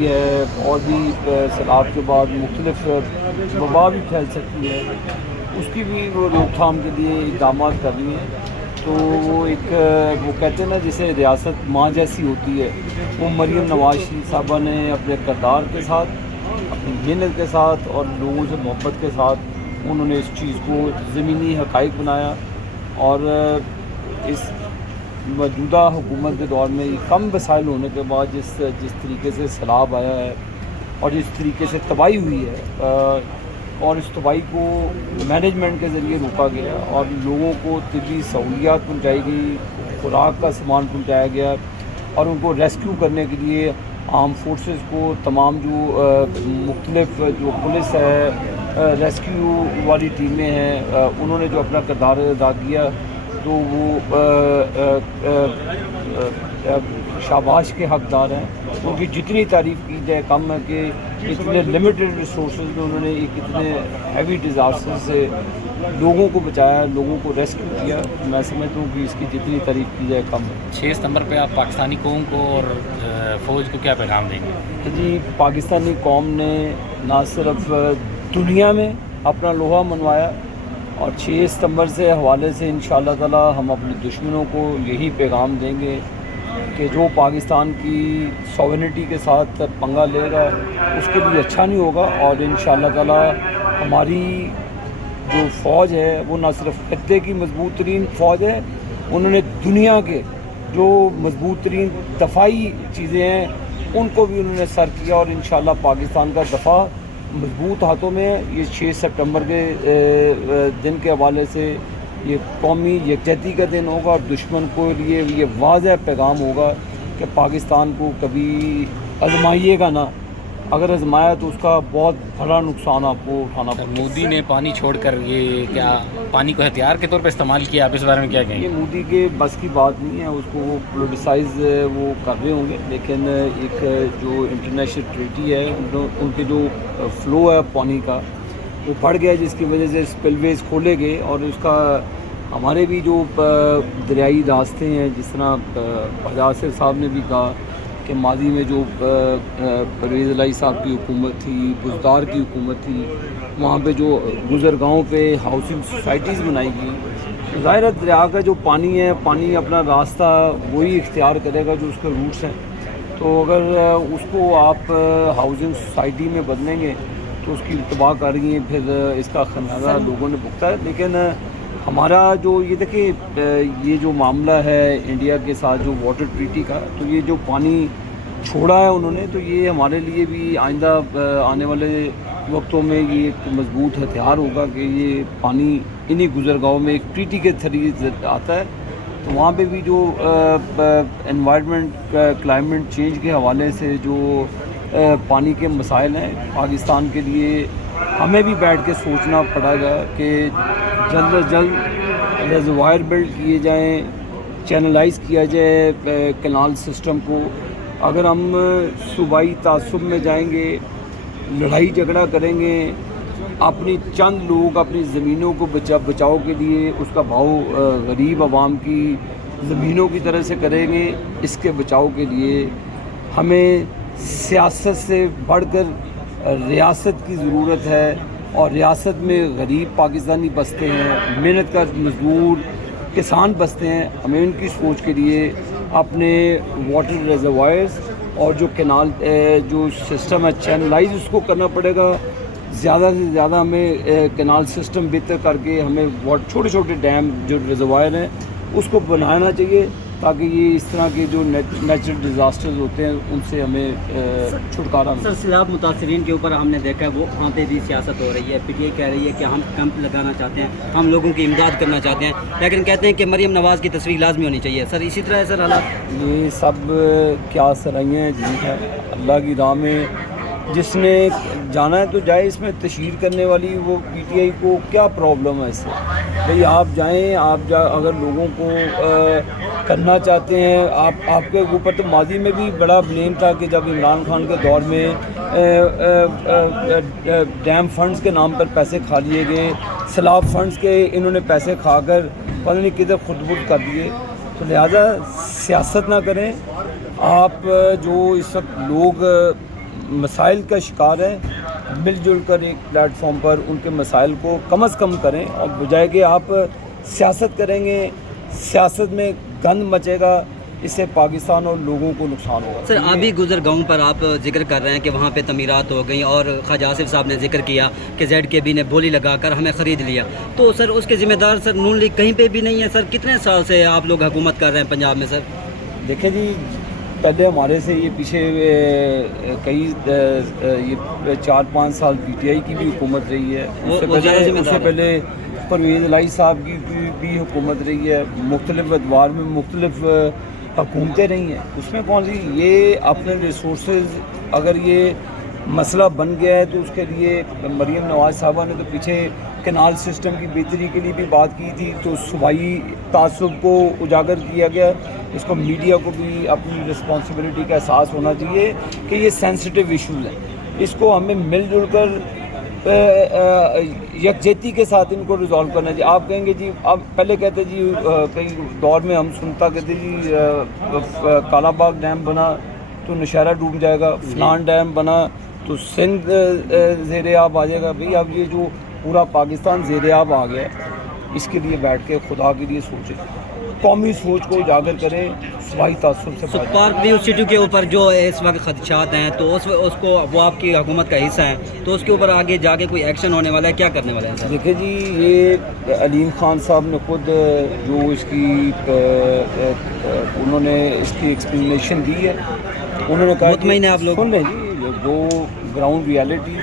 ہے اور بھی سیلاب کے بعد مختلف وبا بھی پھیل سکتی ہے، اس کی بھی وہ روک تھام کے لیے اقدامات کر رہی ہیں۔ تو وہ ایک وہ کہتے ہیں نا جسے ریاست ماں جیسی ہوتی ہے، وہ مریم نواز شریف صاحبہ نے اپنے کردار کے ساتھ، اپنی محنت کے ساتھ اور لوگوں سے محبت کے ساتھ انہوں نے اس چیز کو زمینی حقائق بنایا، اور اس موجودہ حکومت کے دور میں یہ کم وسائل ہونے کے بعد جس طریقے سے سیلاب آیا ہے اور جس طریقے سے تباہی ہوئی ہے، اور اس تباہی کو مینجمنٹ کے ذریعے روکا گیا اور لوگوں کو طبی سہولیات پہنچائی گئی، خوراک کا سامان پہنچایا گیا، اور ان کو ریسکیو کرنے کے لیے آرم فورسز کو تمام جو مختلف جو پولیس ہے، ریسکیو والی ٹیمیں ہیں، انہوں نے جو اپنا کردار ادا کیا، تو وہ شاباش کے حقدار ہیں۔ ان کی جتنی تعریف کی جائے کم ہے کہ اتنے لمیٹڈ ریسورسز میں انہوں نے ایک اتنے ہیوی ڈیزاسٹر سے لوگوں کو بچایا، لوگوں کو ریسکیو کیا۔ میں سمجھتا ہوں کہ اس کی جتنی تعریف کی جائے کم ہے۔ 6 ستمبر پہ آپ پاکستانی قوم کو اور فوج کو کیا پیغام دیں گے؟ جی، پاکستانی قوم نے نہ صرف دنیا میں اپنا لوہا منوایا، اور 6 ستمبر سے حوالے سے انشاءاللہ تعالی ہم اپنے دشمنوں کو یہی پیغام دیں گے کہ جو پاکستان کی سوورنٹی کے ساتھ پنگا لے گا اس کے لیے اچھا نہیں ہوگا، اور انشاءاللہ تعالی ہماری جو فوج ہے وہ نہ صرف خطے کی مضبوط ترین فوج ہے، انہوں نے دنیا کے جو مضبوط ترین دفاعی چیزیں ہیں ان کو بھی انہوں نے سر کیا، اور انشاءاللہ پاکستان کا دفاع مضبوط ہاتھوں میں ہے۔ یہ 6 سپٹمبر کے دن کے حوالے سے یہ قومی یکجہتی کا دن ہوگا، اور دشمن کو لیے یہ واضح پیغام ہوگا کہ پاکستان کو کبھی آزمائیے گا نہ، اگر آزمایا تو اس کا بہت بڑا نقصان آپ کو اٹھانا پڑے گا۔ مودی نے پانی چھوڑ کر یہ کیا پانی کو ہتھیار کے طور پہ استعمال کیا، آپ اس بارے میں کیا کہیں گے؟ یہ مودی کے بس کی بات نہیں ہے، اس کو وہ پولیٹیسائز وہ کر رہے ہوں گے، لیکن ایک جو انٹرنیشنل ٹریٹی ہے ان کے جو فلو ہے پانی کا وہ بڑھ گیا، جس کی وجہ سے اسپل ویز کھولے گئے، اور اس کا ہمارے بھی جو دریائی راستے ہیں، جس طرح حجاز صاحب نے بھی کہا کہ ماضی میں جو پرویز الہی صاحب کی حکومت تھی، بزدار کی حکومت تھی، وہاں پہ جو گزرگاہوں پہ ہاؤسنگ سوسائٹیز بنائی گئی، ظاہر دریا کا جو پانی ہے، پانی اپنا راستہ وہی اختیار کرے گا جو اس کے روٹس ہیں، تو اگر اس کو آپ ہاؤسنگ سوسائٹی میں بدلیں گے تو اس کی تباہ کر رہی ہیں، پھر اس کا خمیازہ لوگوں نے بھگتا ہے۔ لیکن ہمارا جو یہ دیکھیں یہ جو معاملہ ہے انڈیا کے ساتھ جو واٹر ٹریٹی کا، تو یہ جو پانی چھوڑا ہے انہوں نے، تو یہ ہمارے لیے بھی آئندہ آنے والے وقتوں میں یہ ایک مضبوط ہتھیار ہوگا کہ یہ پانی انہی گزرگاہوں میں ایک ٹریٹی کے تھری آتا ہے، تو وہاں پہ بھی جو انوائرمنٹ کلائمیٹ چینج کے حوالے سے جو پانی کے مسائل ہیں پاکستان کے لیے، ہمیں بھی بیٹھ کے سوچنا پڑے گا کہ جلد از جلد ریزروائر بلڈ کیے جائیں، چینلائز کیا جائے کینال سسٹم کو۔ اگر ہم صوبائی تعصب میں جائیں گے، لڑائی جھگڑا کریں گے، اپنی چند لوگ اپنی زمینوں کو بچاؤ کے لیے اس کا بھاؤ غریب عوام کی زمینوں کی طرح سے کریں گے، اس کے بچاؤ کے لیے ہمیں سیاست سے بڑھ کر ریاست کی ضرورت ہے، اور ریاست میں غریب پاکستانی بستے ہیں، محنت کا مزدور کسان بستے ہیں، ہمیں ان کی سوچ کے لیے اپنے واٹر ریزروائرز اور جو کینال جو سسٹم ہے چینلائز اس کو کرنا پڑے گا، زیادہ سے زیادہ ہمیں کینال سسٹم بہتر کر کے ہمیں چھوٹے چھوٹے ڈیم جو ریزروائر ہیں اس کو بنانا چاہیے، تاکہ یہ اس طرح کے جو نیچرل ڈیزاسٹرز ہوتے ہیں ان سے ہمیں چھٹکارا ملے۔ سر، سیلاب متاثرین کے اوپر ہم نے دیکھا ہے وہ وہاں پہ بھی سیاست ہو رہی ہے، پی ٹی آئی کہہ رہی ہے کہ ہم کیمپ لگانا چاہتے ہیں، ہم لوگوں کی امداد کرنا چاہتے ہیں، لیکن کہتے ہیں کہ مریم نواز کی تصویر لازمی ہونی چاہیے۔ سر اسی طرح ہے سر حالات؟ یہ سب کیا سرائیاں جی ہیں، اللہ کی راہ میں جس نے جانا ہے تو جائے، اس میں تشہیر کرنے والی وہ پی ٹی آئی کو کیا پرابلم ہے اس سے؟ بھئی آپ جائیں، اگر لوگوں کو کرنا چاہتے ہیں، آپ کے اوپر تو ماضی میں بھی بڑا بلیم تھا کہ جب عمران خان کے دور میں ڈیم فنڈز کے نام پر پیسے کھا لیے گئے، سیلاب فنڈز کے انہوں نے پیسے کھا کر پتہ نہیں کدھر خود بخود کر دیے، تو لہذا سیاست نہ کریں۔ آپ جو اس وقت لوگ مسائل کا شکار ہیں مل جل کر ایک پلیٹ فارم پر ان کے مسائل کو کم از کم کریں، اور بجائے کہ آپ سیاست کریں گے، سیاست میں گند مچے گا، اس سے پاکستان اور لوگوں کو نقصان ہوگا۔ سر آبی گزر گاؤں پر آپ ذکر کر رہے ہیں کہ وہاں پہ تعمیرات ہو گئیں، اور خواجہ آصف صاحب نے ذکر کیا کہ ZKB نے بولی لگا کر ہمیں خرید لیا، تو سر اس کے ذمہ دار سر نون لیگ کہیں پہ بھی نہیں ہے۔ سر کتنے سال سے آپ لوگ حکومت کر رہے ہیں پنجاب میں؟ سر دیکھیں جی، پہلے ہمارے سے یہ پیچھے کئی یہ 4-5 سال PTI کی بھی حکومت رہی ہے، اس سے پہلے پرویز الہی صاحب کی بھی حکومت رہی ہے، مختلف ادوار میں مختلف حکومتیں رہی ہیں، اس میں کون سی یہ اپنے ریسورسز اگر یہ مسئلہ بن گیا ہے تو اس کے لیے مریم نواز صاحبہ نے تو پیچھے کینال سسٹم کی بہتری کے لیے بھی بات کی تھی، تو صوبائی تعصب کو اجاگر کیا گیا، اس کو میڈیا کو بھی اپنی رسپانسبلٹی کا احساس ہونا چاہیے کہ یہ سینسٹیو ایشوز ہیں، اس کو ہمیں مل جل کر یکجہتی کے ساتھ ان کو ریزالو کرنا چاہیے۔ آپ کہیں گے جی، آپ پہلے کہتے جی کئی دور میں ہم سنتا کہتے جی کالا باغ ڈیم بنا تو نوشہرہ ڈوب جائے گا، فلان ڈیم بنا تو سندھ زیر آب آ جائے گا۔ بھئی اب یہ جو پورا پاکستان زیر آب آ گیا ہے، اس کے لیے بیٹھ کے خدا کے لیے سوچیں، قومی سوچ کو اجاگر کریں، صوبائی تعصب سے بچیں۔ پارک ویو سٹی کے اوپر جو اس وقت خدشات ہیں تو اس کو وہ آپ کی حکومت کا حصہ ہیں، تو اس کے اوپر آگے جا کے کوئی ایکشن ہونے والا ہے؟ کیا کرنے والے ہیں سر؟ دیکھیں جی، یہ علیم خان صاحب نے خود جو اس کی انہوں نے اس کی ایکسپلینیشن دی ہے، انہوں نے کہا مطمئن ہے آپ لوگ؟ سن لیں جی، جو گراؤنڈ ریالٹی